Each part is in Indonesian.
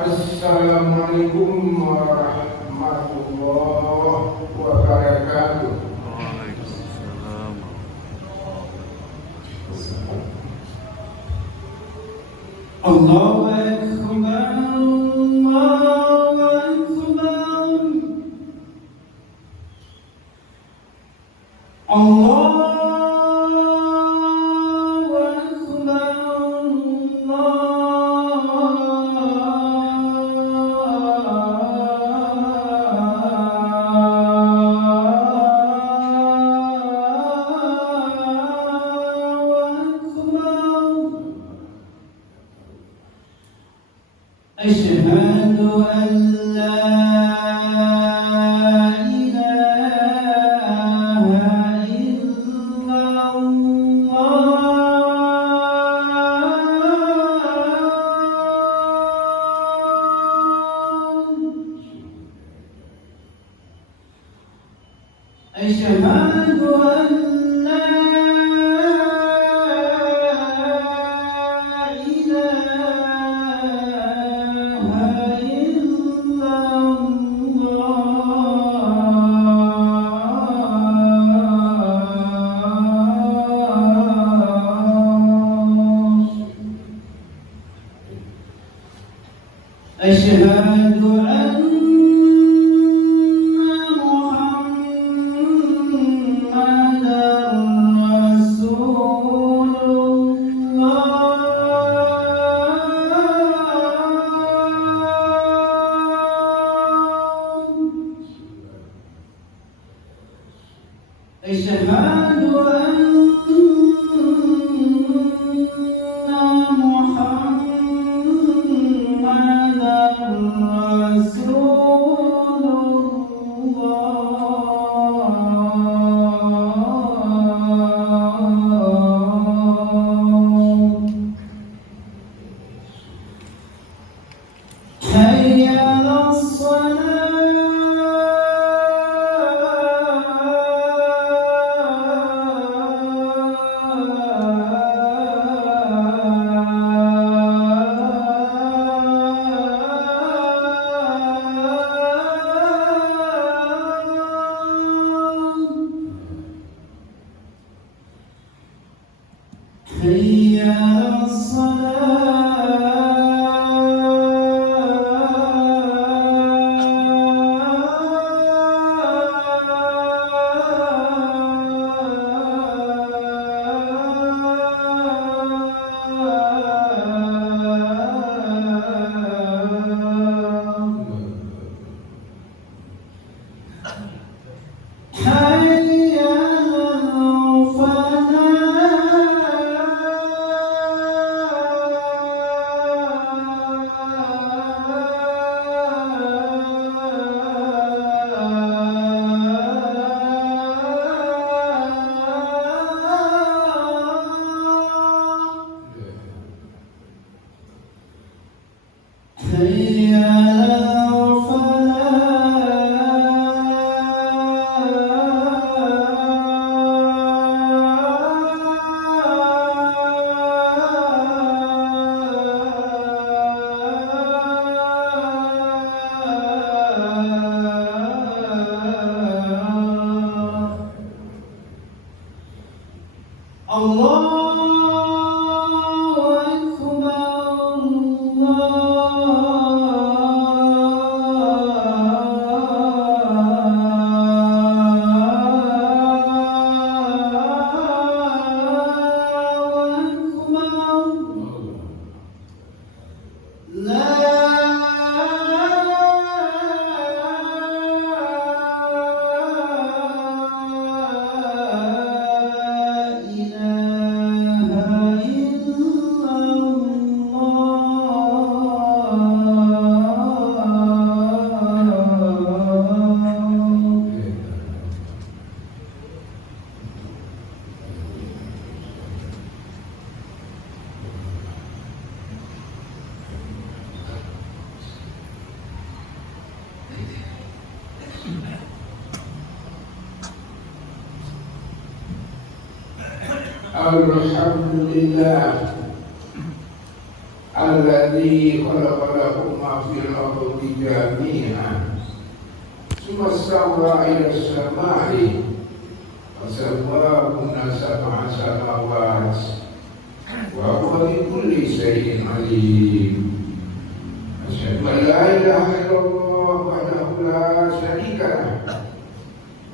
Assalamualaikum warahmatullahi wabarakatuh. Waalaikumsalam. Allahu Akbar, Allahu Akbar, Allahu أشهد أن لا إله إلا الله. أشهد أن لا أشهد أن محمدًا رسول الله. أشهد أن محمدًا رسول الله. حي على حي على حي Alhamdulillah, Alladzi khalaqa lakum ma fil ardi jami'an thumma istawa ila as-sama'i fasawwahunna sab'a samawat wa huwa bi kulli shay'in 'alim. Asyhadu an la ilaha illallah wahdahu la syarika lah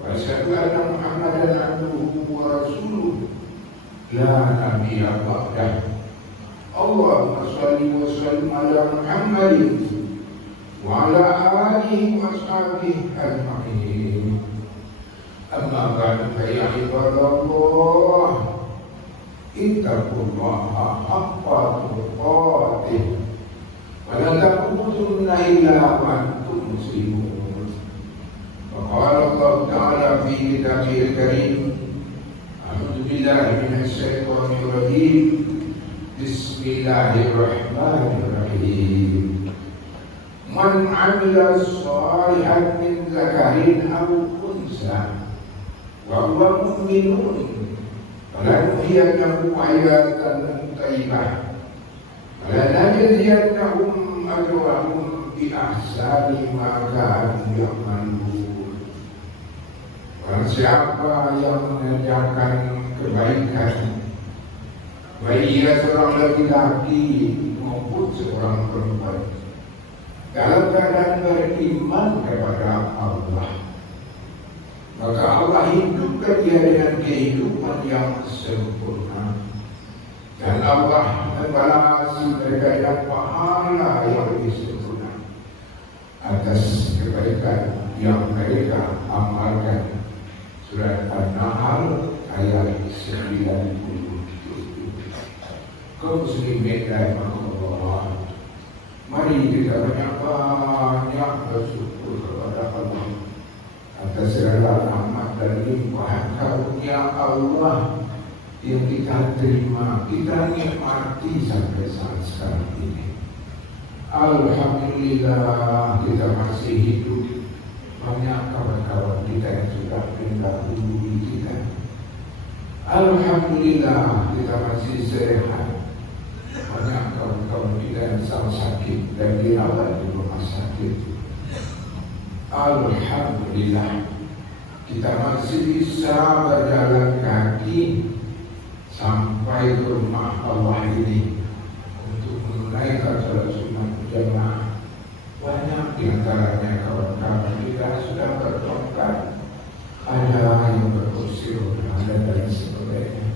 wa asyhadu anna Muhammadan 'abduhu wa rasuluh la nabiyya ba'dahu. Allahumma shalli wa sallim ala Muhammadin wa ala alihi wa ashabihi ajma'in. Amma ba'du fa ya ibadallah, ittaqullaha haqqa tuqatih wa la tamutunna illa wa antum muslimun. Wa qala Allah ta'ala fi kitabihil karim, a'udzu billahi minasy syaithanir rajim. Bismillahirrahmanirrahim. Man 'amila shalihan min dzakarin aw unsa wa huwa mu'minun falanuhyiyannahu hayatan thayyibah wa lanajziyannahum ajrahum bi ahsani ma kanu ya'malun. Barang siapa yang mengerjakan kebaikan, baik ia seorang laki-laki maupun seorang perempuan, dalam keadaan beriman kepada Allah, maka Allah hidupkan dia dengan kehidupan yang sempurna, dan Allah membalas mereka dengan pahala yang lebih sempurna atas kebaikan yang mereka amalkan. Surat An-Nahl ayat 90. Kaum muslimin rahimahullah, mari kita banyak bersyukur kepada Allah atas segala rahmat dan limpahan karunia Allah yang kita terima, kita nikmati sampai saat sekarang ini. Alhamdulillah kita masih hidup. Banyak kawan-kawan kita yang sudah mendahului kita. Alhamdulillah kita masih sehat. Banyak kawan-kawan kita yang sama sakit dan dirawat di rumah sakit. Alhamdulillah kita masih bisa berjalan kaki sampai ke rumah Allah ini untuk menunaikan salat sunat berjamaah. Banyak di antaranya kawan-kawan kita sudah bertongkat, ada yang berkursi roda dan sebagainya.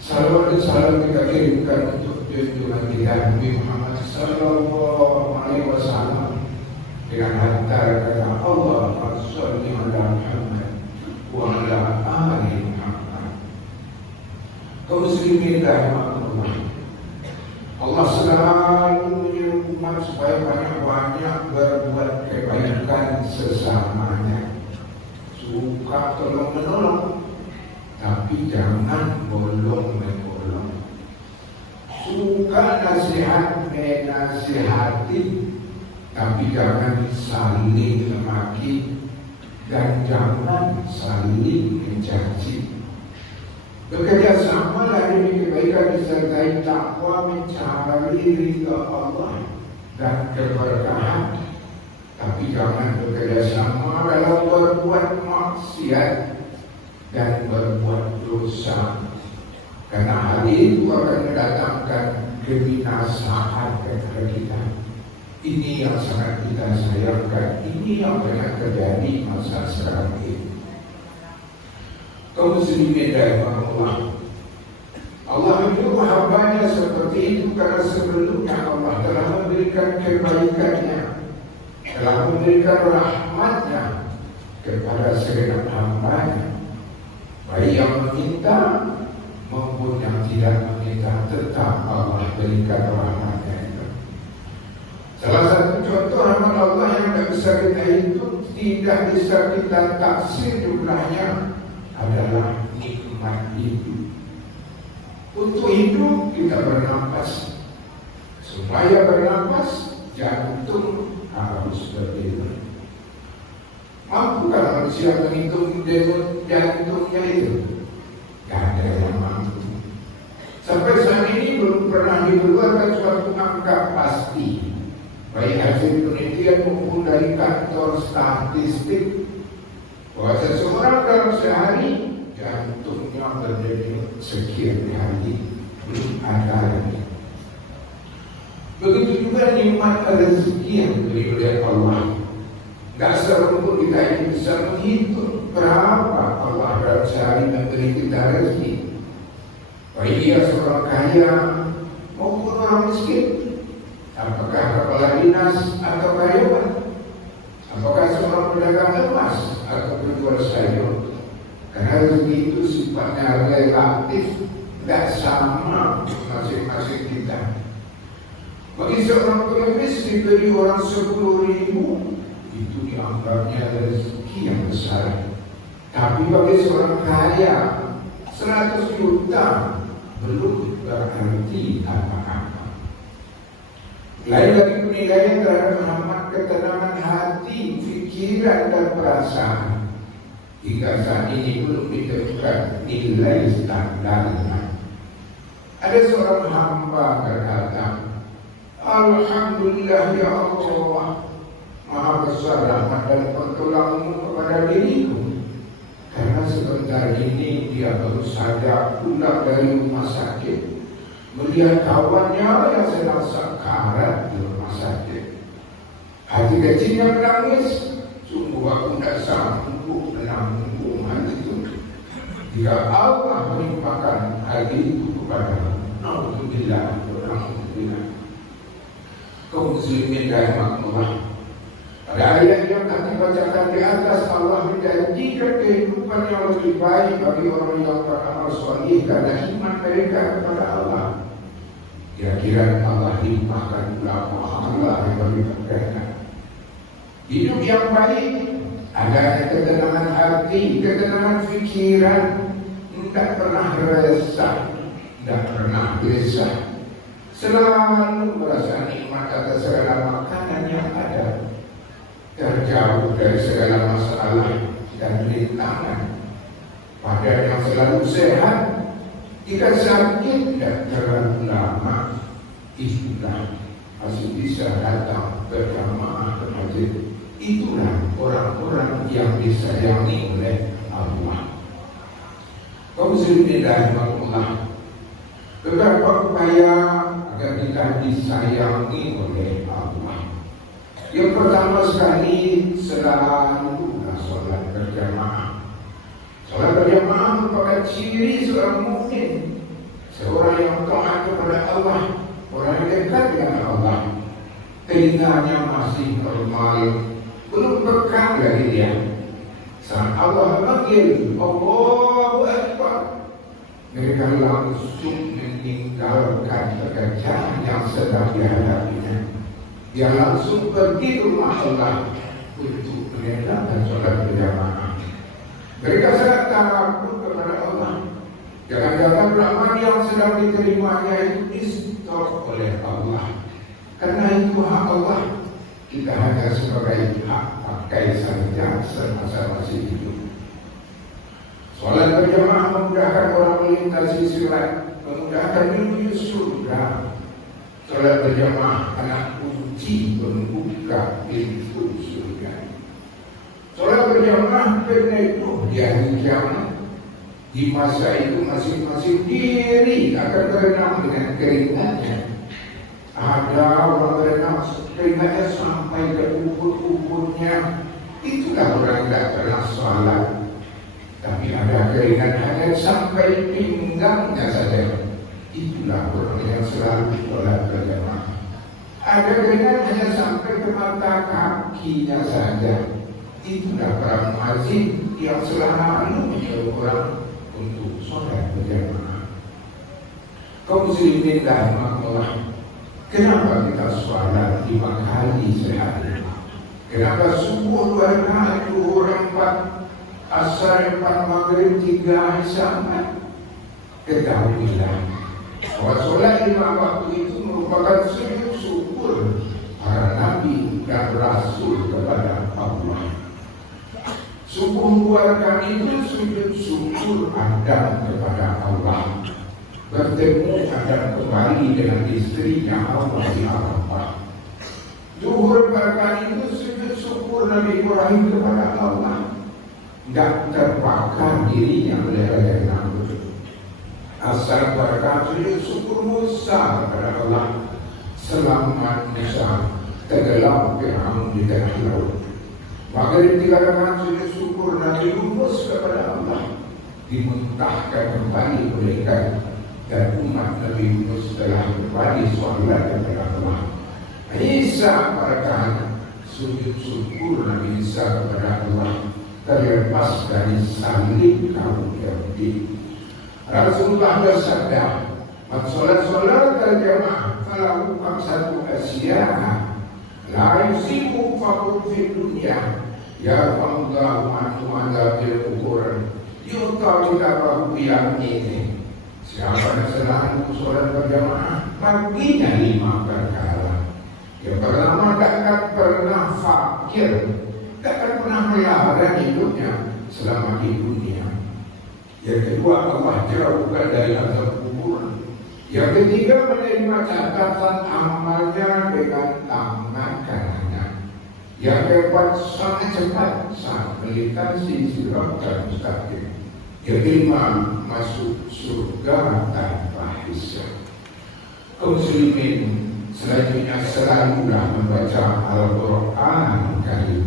Salawat dan salam kita kirimkan untuk junjungan kita Nabi Muhammad sallallahu alaihi wasallam dengan hantar kata Allahumma shalli ala Muhammad wa ala ali Muhammad. Kaum muslimin rahimahullah, Allah selalu menyuruh umat supaya banyak-banyak berbuat kebaikan sesamanya, suka tolong-menolong, tapi jangan bolong-menolong. Suka nasihat menasihati, tapi jangan saling memaki dan jangan saling mencaci. Bekerja samalah demi kebaikan disertai takwa, mencari ridha Allah dan keberkahan, tapi jangan bekerja sama dalam berbuat maksiat dan berbuat dosa, karena hal itu akan mendatangkan kebinasaan kepada kita. Ini yang sangat kita sayangkan. Ini yang banyak terjadi masa sekarang ini. Kaum muslimin rahimahullah, Allah menyuruh hambanya seperti itu karena sebelumnya Allah telah memberikan kebaikannya, telah memberikan rahmatnya kepada segenap hambanya, baik yang meminta maupun yang tidak meminta, tetap Allah berikan rahmatnya itu. Salah satu contoh rahmat Allah yang tidak bisa kita hitung, tidak bisa kita taksir jumlahnya, adalah nikmat hidup. Untuk hidup kita bernapas. Supaya bernapas, jantung harus berdebar. Mampukah manusia menghitung denyut jantungnya itu? Tidak ada yang mampu. Sampai saat ini belum pernah dikeluarkan suatu angka pasti, baik hasil penelitian maupun dari kantor statistik, bahwa seseorang dalam sehari jantungnya terjadi sekian hari, belum ada lagi. Begitu juga nikmat rezeki yang diberi oleh Allah. Tak serumput kita ini bisa menghitung berapa Allah dalam sehari memberi kita rezeki. Baik dia seorang kaya maupun orang miskin, apakah kepala dinas atau karyawan, apakah seorang pedagang emas atau penjual sayur. Karena rezeki itu sifatnya relatif, tidak sama masing-masing kita. Bagi seorang pengemis diberi orang 10.000, itu dianggapnya rezeki yang besar. Tapi bagi seorang kaya 100 juta belum berarti apa-apa. Lain dari penilaian terhadap rahmat ketenangan hati, pikiran dan perasaan, hingga saat ini belum ditentukan nilai standarnya. Ada seorang hamba berkata, Alhamdulillah ya Allah, Maha besar rahmat dan pertolonganmu kepada diriku. Karena sebentar ini dia baru saja pulang dari rumah sakit, melihat kawannya yang sedang sekarat di rumah sakit. Hati kecilnya menangis. Sungguh aku tidak sanggup menanggung hal itu. Jika Allah melimpahkan hal itu kepadamu, alhamdulillah, alhamdulillah. Kaum muslimin rahimahullah. Pada ayat yang kami bacakan di atas, Allah menjanjikan kehidupan yang lebih baik bagi orang yang beramal saleh karena iman mereka kepada Allah. Kira-kira Allah limpahkan ulama Allah yang bagi mereka hidup yang baik, adanya ketenangan hati, ketenangan fikiran, tidak pernah resah, tidak pernah gelisah, selalu merasa nikmat atas segala makanan yang ada, terjauh dari segala masalah dan rintangan. Pada yang selalu sehat, jika sakit tidak terlalu lama, itulah masih bisa datang berjamaah ke masjid. Itulah orang-orang yang disayangi oleh Allah. Kaum muslimin rahimahullah, beberapa upaya agar kita disayangi oleh Allah. Yang pertama sekali, selalu sholat berjamaah. Sholat berjamaah merupakan ciri seorang mukmin, seorang yang taat kepada Allah, orang yang dekat dengan Allah. Telinganya masih normal, belum peka lagi dia. Saat Allah memanggil Allahu Akbar, mereka langsung meninggalkan pekerjaan yang sedang dihadapinya. Dia langsung pergi rumah Allah untuk mengerjakan sholat berjamaah. Mereka sangat takut kepada Allah. Jangan-jangan amal yang sedang diterimanya itu di-stop oleh Allah. Karena itu hak Allah. Kita hanya sebagai hak pakai saja semasa masih hidup. Sholat berjamaah memudahkan orang melintasi sirat, memudahkan menuju surga. Sholat berjamaah adalah kunci membuka pintu surga. Sholat berjamaah penuh di hari kiamat. Di masa itu masing-masing diri akan berenang dengan keringatnya. Ada orang berenang keringatnya sampai ke ubun-ubunnya. Itulah orang yang tidak pernah sholat. Tapi ada keringat hanya sampai pinggangnya saja. Itulah orang yang selalu sholat berjamaah. Ada keringat hanya sampai ke mata kakinya saja. Itulah para muadzin yang selalu menyuruh orang untuk sholat berjamaah. Kaum muslimin rahimahullah, kenapa kita sholat 5 kali sehari? Kenapa subuh 2 rakaat, zuhur 4, asar 4, maghrib 3, isya 4? Ketahuilah bahwa sholat 5 waktu itu merupakan sujud syukur para nabi dan rasul kepada Allah. Subuh 2 rakaat itu sujud syukur Adam kepada Allah. bertemu dan kembali dengan istrinya Allah di Arafah. Zuhur pada itu sujud syukur Nabi Ibrahim kepada Allah, tidak terbakar dirinya oleh Raja Namrud. Asar pada sujud syukur Musa kepada Allah, selamat Musa tenggelam Fir'aun di tengah laut. Maghrib dikatakan sujud syukur Nabi Yunus kepada Allah, dimuntahkan kembali mereka dan umat Nabi Yunus telah kembali sholat kepada Allah. Isa pada sujud syukur Nabi Isa kepada Allah, terlepas dari salib kaum Yahudi. Rasulullah bersabda, "Man-sholat al-jamaah falahu khamsatu asya'a la yusibu faqud fi dunya ya Allahu anhu adabil kubur yuta kitabahu yang ini." Siapa yang selalu sholat berjamaah, baginya 5 perkara. Yang pertama, tak akan pernah fakir, tak akan pernah melahara hidupnya selama di dunia. Yang kedua, Allah jauhkan dari azab kubur. Yang ketiga, menerima catatan amalnya dengan tangan kanannya. Yang keempat, sangat cepat saat melintasi siratal mustaqim. Yang kelima, masuk surga tanpa hisab. Kaum muslimin selanjutnya selalulah membaca Al-Quran Karim.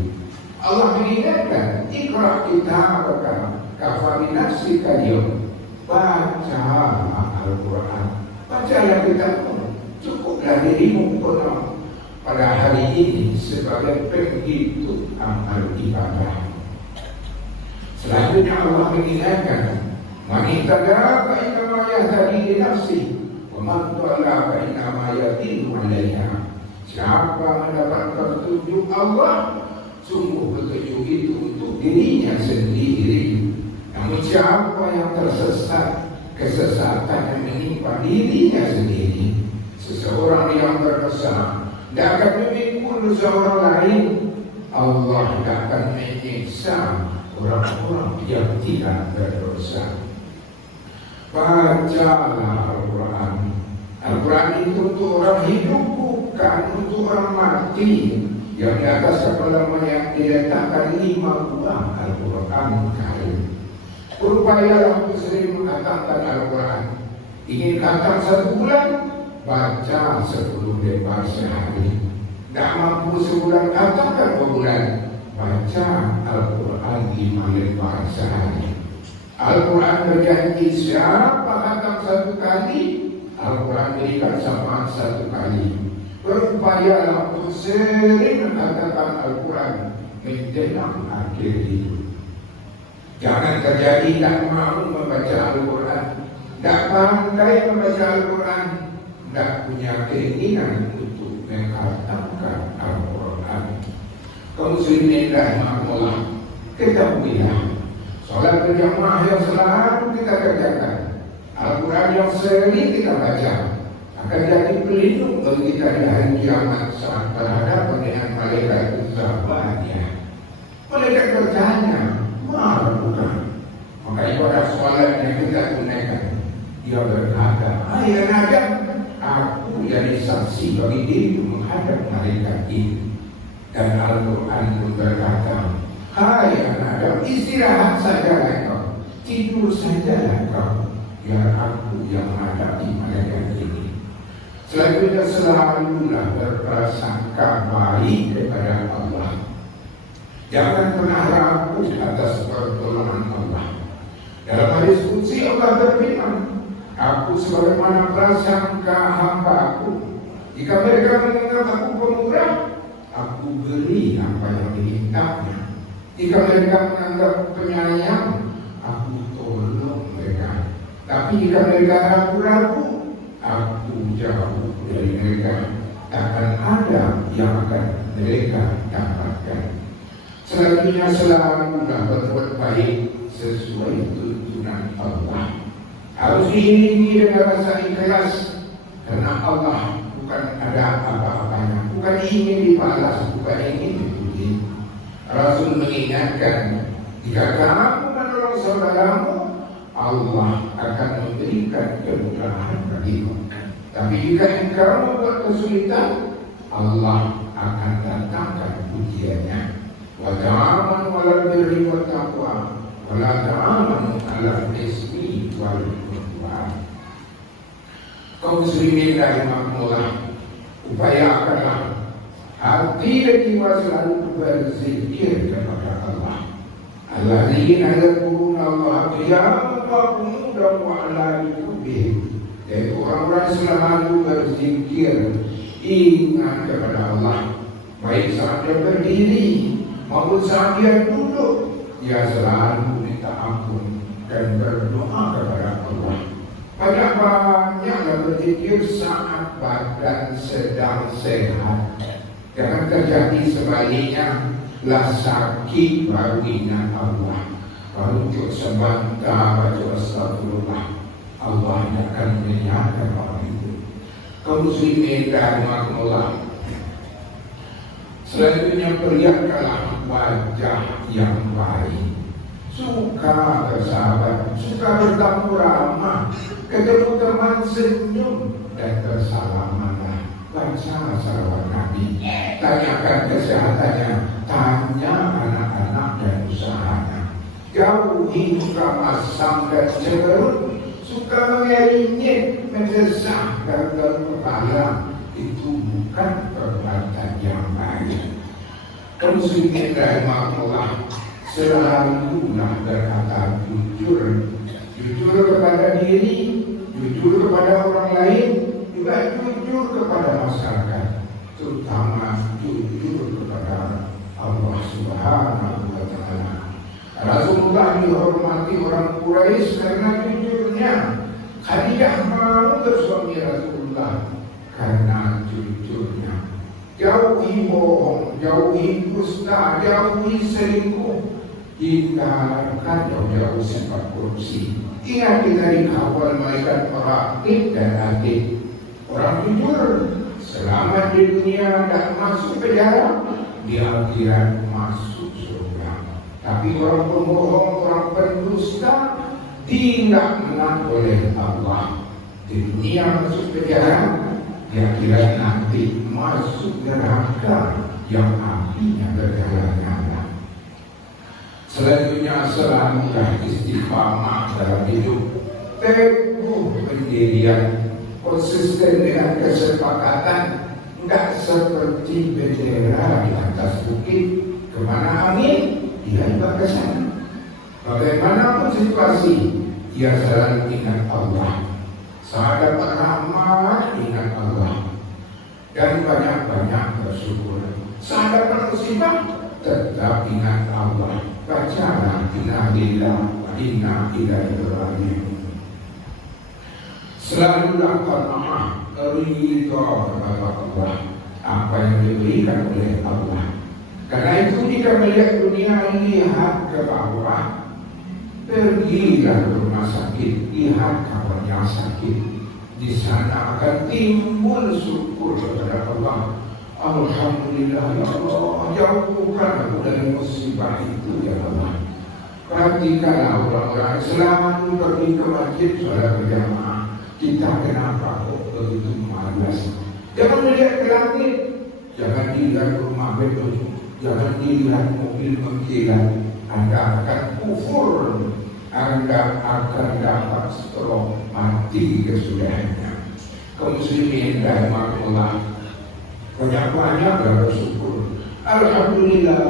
Allah mengingatkan, "Iqra kitabaka kafa bi nafsika al-yawm." Baca Al-Quran, bacalah kitabmu, cukuplah dirimu penuh pada hari ini sebagai penghitung amal ibadah. Selanjutnya Allah mengingatkan, "Man ihtada fa innama yahtadi li nafsihi wa man dhalla fa innama yadhillu 'alaiha." Siapa mendapat petunjuk Allah, sungguh petunjuk itu untuk dirinya sendiri. Namun siapa yang tersesat, kesesatan yang menimpa dirinya sendiri. Seseorang yang berdosa tidak akan memikul dosa orang lain. Allah tidak akan menyiksa orang-orang yang tidak berdosa. Bacalah Al-Quran. Al-Quran itu untuk orang hidup, bukan untuk orang mati. Yang di atas kepala yang diletakkan 5 buah Al-Quran Karim. Berupayalah sering mengatakan Al-Quran. Ingin khatam 1 bulan, baca 10 lembar sehari. Tak mampu sebulan, katakan 2 bulan, baca Al-Quran 5 lembar sehari. Al-Quran berjanji siapa khatam 1 kali, Al-Quran berikan syafaat 1 kali. Berupayalah untuk sering mengatakan Al-Quran menjelang akhir hidup. Jangan terjadi tak mahu membaca Al-Quran, tak pandai membaca Al-Quran, tak punya keinginan untuk menghatamkan Al-Quran. Kaum muslimin rahimahullah, ketahuilah, solat berjamaah yang selalu kita kerjakan, Al-Quran yang sering kita baca, akan jadi pelindung bagi kita di hari kiamat saat berhadapan dengan malaikat sahabatnya. Malaikat bertanya, "Ma bukan?" Maka ibadah solat yang kita tunaikan, dia berkata, "Hai anak Adam, aku jadi saksi bagi diriku menghadap malaikat ini." Dan Al-Quran pun berkata, "Hai anak Adam, istirahat sajalah kau, tidur sajalah kau, biar aku yang menghadapi malaikat ini." Selanjutnya selalulah berprasangka baik kepada Allah. Jangan pernah ragu atas pertolongan Allah. Dalam hadis qudsi Allah berfirman, "Aku sebagaimana prasangka hamba-Aku. Jika mereka menganggap Aku pemurah, Aku beri apa yang dimintanya. Jika mereka menganggap penyayang, Aku tolong mereka. Tapi jika mereka ragu-ragu, Aku jauh dari mereka. Takkan ada yang akan mereka dapatkan." Selanjutnya selalulah berbuat baik sesuai tuntunan Allah. Harus diiringi dengan rasa ikhlas, karena Allah bukan ada apa-apanya, bukan ingin dibalas, bukan ingin dipuji. Rasul mengingatkan, jika kamu menolong saudaramu, Allah akan memberikan memberikan kemudahan bagimu. Tapi jika engkau membuat kesulitan, Allah akan datangkan ujiannya. Wa ta'amanu 'alal birri wat taqwa wa la ta'amanu 'alal ismi wal 'udwan. Kaum muslimin rahimakumullah, upayakanlah hati dan jiwa selalu berzikir kepada Allah. Alladzina yadhkuruna Allah qiyaman wa qu'udan wa 'ala junubihim. Yaitu orang-orang selalu berzikir, ingat kepada Allah, baik saat dia berdiri maupun saat dia duduk. Dia selalu minta ampun dan berdoa kepada Allah. Banyak-banyaklah berzikir saat badan sedang sehat. Jangan terjadi sebaliknya, lah sakit baru ingat Allah, baru untuk sebentar baca astagfirullah, Allah akan menyatakan orang itu. Kaum muslimin rahimakumullah, selanjutnya perlihatkanlah wajah yang baik, suka bersahabat, suka bertamu ramah, ketemu teman senyum dan bersalamanlah. Baca salawat Nabi, tanyakan kesehatannya, tanya anak-anak dan usahanya. Jauhi muka masam dan cemberut, suka mengeringin, mendesah dan kepala. Itu bukan perbuatan yang baik. Kaum muslimin rahimakumullah, selalulah berkata jujur, jujur kepada diri, jujur kepada orang lain, juga jujur kepada masyarakat, terutama jujur kepada Allah Subhanahu wa Ta'ala. Rasulullah dihormati orang Quraisy karena jujurnya. Khadijah mau bersuami Rasulullah karena jujurnya. Jauhi bohong, jauhi dusta, jauhi selingkuh, hindarkan jauh-jauh sifat korupsi. Ingat kita dikawal malaikat raqib dan atid. Orang jujur selamat di dunia dan masuk penjara, di akhirat masuk surga. Tapi orang pembohong, orang pendusta dilaknat oleh Allah. Di dunia masuk penjara, di akhirat nanti masuk neraka yang apinya bernyala-nyala. Selanjutnya selalulah istiqamah dalam hidup, teguh pendirian, konsisten dengan kesepakatan, tidak seperti bendera di atas bukit, kemana angin dia juga ke sana. Bagaimanapun situasi, dia selalu ingat Allah. Saat dapat rahmat, ingat Allah, dan banyak-banyak bersyukur. Saat dapat musibah, tetap ingat Allah. Bacalah inna lillahi wa inna ilaihi raji'un. Selalulah qanaah, ridha kepada Allah, apa yang diberikan oleh Allah. Karena itu jika melihat dunia, lihat ke bawah, pergilah ke rumah sakit, lihat kawannya sakit. Di sana akan timbul syukur kepada Allah. Alhamdulillah ya Allah, jauhkan aku dari musibah itu ya Allah. Perhatikanlah orang-orang selalu pergi ke masjid sholat berjamaah. Kita kenapa kok begitu malas? Jangan melihat ke langit, jangan dilihat rumah betul, jangan dilihat mobil mengkilat. Anda akan kufur, Anda akan dapat stroke, mati kesudahannya. Kaum muslimin rahimakumullah, banyak-banyak bersyukur. Alhamdulillah,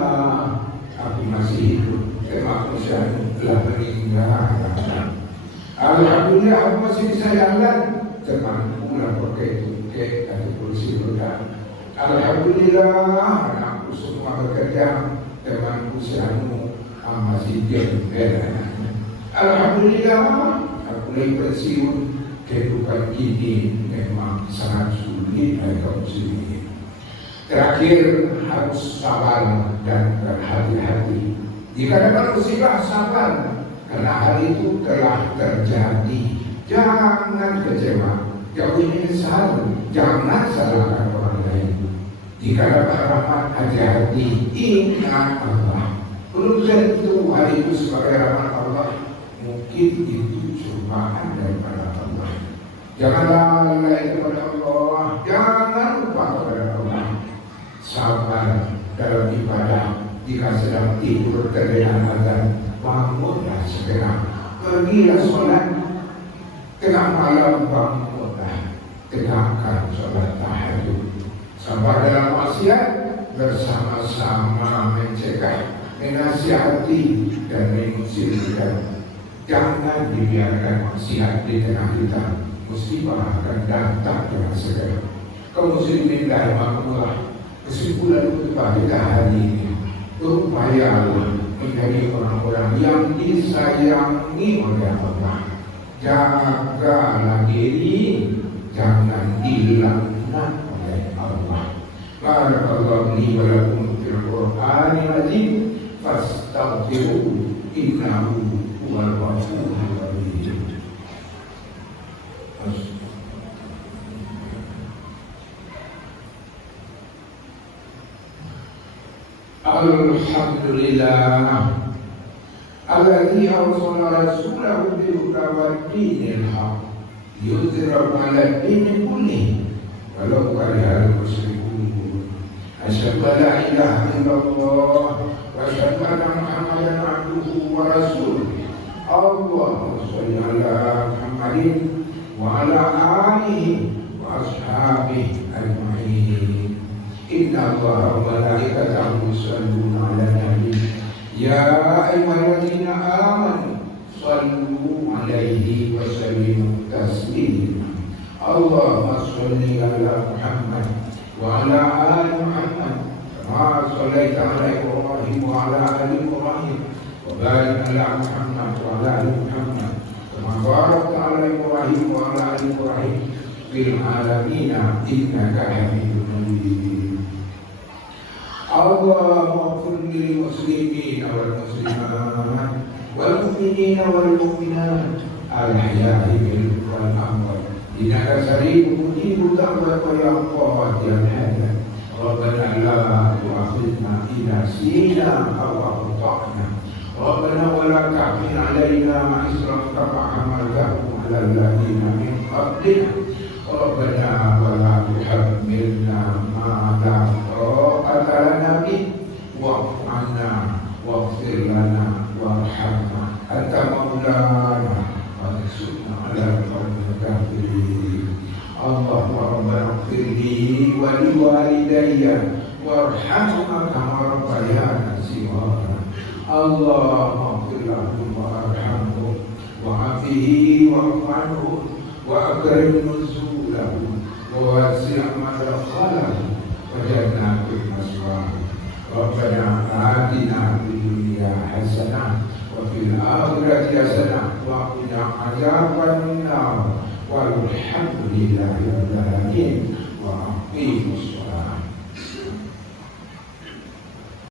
aku masih hidup. Kemanusiaan telah meninggal. Alhamdulillah, aku masih bisa jalan. Temanku lah pakai tungkek atau kursi roda. Alhamdulillah, anakku semua bekerja. Temanku selalu masih jengkel. Alhamdulillah, aku mulai pensiun. Kehidupan ini memang sangat sulit bagi kaum muslimin. Terakhir, harus sabar dan berhati-hati. Jika dapat musibah, sabar, karena hal itu telah terjadi. Jangan kecewa, jauhi menyesal, jangan salahkan orang lain. Jika dapat rahmat, hati-hati, ingat Allah. Belum tentu hal itu sebagai rahmat Allah, mungkin itu cobaan daripada Allah. Janganlah lalai kepada Allah, jangan lupa kepada Allah. Sabar dalam ibadah. Jika sedang tidur terdengar azan, bangunlah segera. Pergilah sholat. Tengah malam bangunlah, tegakkan sholat tahajud. Sabar dalam maksiat, bersama-sama mencegah, menasihati dan mengusirkan. Jangan dibiarkan maksiat di tengah kita. Musibah akan datang dengan segera. Kaum muslimin rahimahullah, kesimpulan khutbah kita hari ini, berupayalah menjadi orang-orang yang disayangi oleh Allah. Jagalah diri, jangan dilaknat oleh Allah. Barakallahu li wa lakum fil Qur'anil azim, fastaghfiruhu innahu huwal ghafurur rahim. Alhamdulillah alladzi arsala rasulahu bil huda wad dinil haq yudhhirahu 'ala ad-din kullih walau karihal musyrikun. Asyhadu an la ilaha illallah wa asyhadu anna Muhammadan 'abduhu wa rasuluh. Allahumma shalli 'ala Muhammadin wa 'ala alihi wa ashabihi ajma'in. Inna Allaha wa malaikatahu yusholluna 'alan nabi. Ya ayyuhalladzina amanu shallu 'alaihi wa sallimu taslima. Allahumma shalli 'ala Muhammad wa 'ala ali Muhammad kama shallaita 'ala Ibrahim wa 'ala ali Ibrahim wa barik 'ala Muhammad wa 'ala ali Muhammad kama barakta 'ala Ibrahim wa 'ala ali Ibrahim fil 'alamin innaka Hamidum Majid. Allahumma ighfir lil muslimina wal muslimat wal mu'minina wal mu'minat al ahya'i minhum wal amwat innaka sami'un mujibud da'wat wa ya qadiyal hajat. Rabbana la tu'akhidhna in nasina aw akhtana. Rabbana wa la tahmil 'alaina isran kama hamaltahu 'alal ladzina min qablina. Rabbana wa la tuhammilna ma la taqata lana bih wa'fu 'anna waghfir lana warhamna anta maulana wansurna 'alal qawmil kafirin. Allahumma rabbana ighfir li wa li walidayya warhamhuma kama rabbayani shighara. Allahumma ighfir lahum warhamhum wa'afihi wa'fu 'anhum wa akrim nuzulahu wa wasi' madkhalahu wa jannatul maswa. Rabbana atina fid dunya hasanah wa fil akhirati hasanah wa qina adzaban nar. Walhamdulillahi rabbil alamin wa aqimus